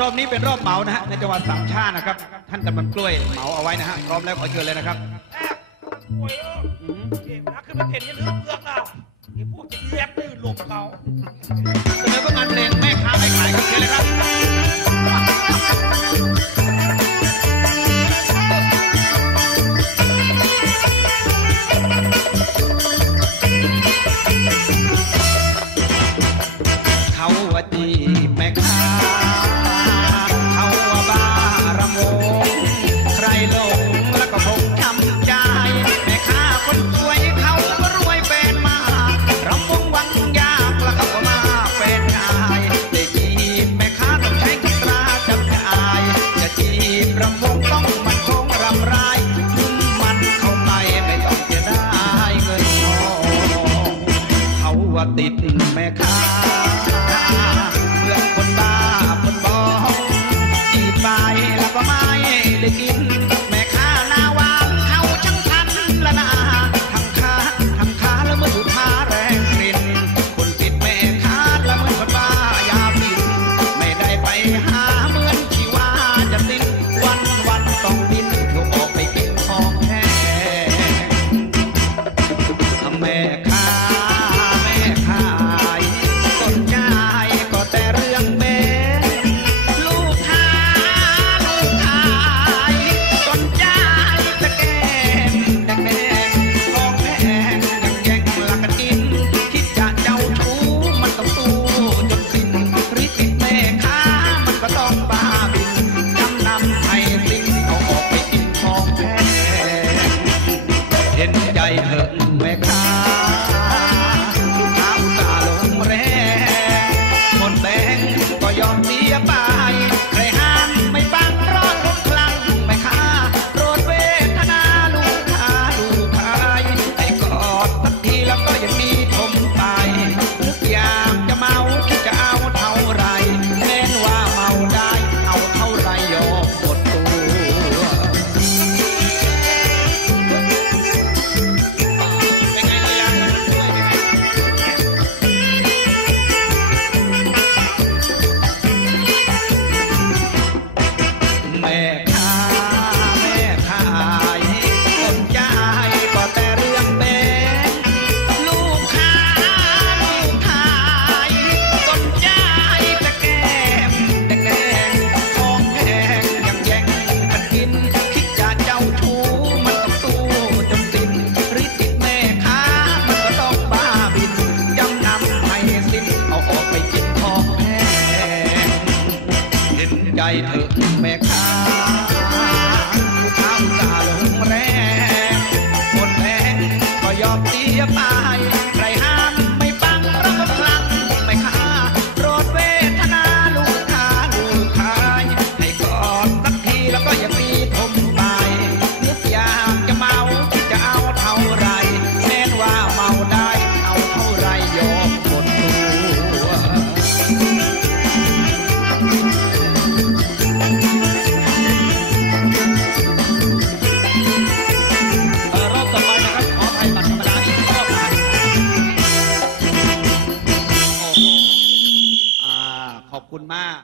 รอบนี้เป็นรอบเหมานะฮะในจังหวัดสามชาตินะครับ ท่านตำบลกล้วยเหมาเอาไว้นะฮะพร้อมแล้วขอเชิญเลยนะครับป่วยแล้วเจ็บนะคือมันเห็นยังเลือดเปลือกเราไอ้พวกจะแยบดื้อหลบเขาเสนอประมาณเพลงแม่ค้าไม่ขายครับเชิญเลยครับเข้าดี ใจเถอะแม่ค้าลูกค้าอุตาลงแรงหมดแรงก็ยอมเสียเปล่ คุณมาก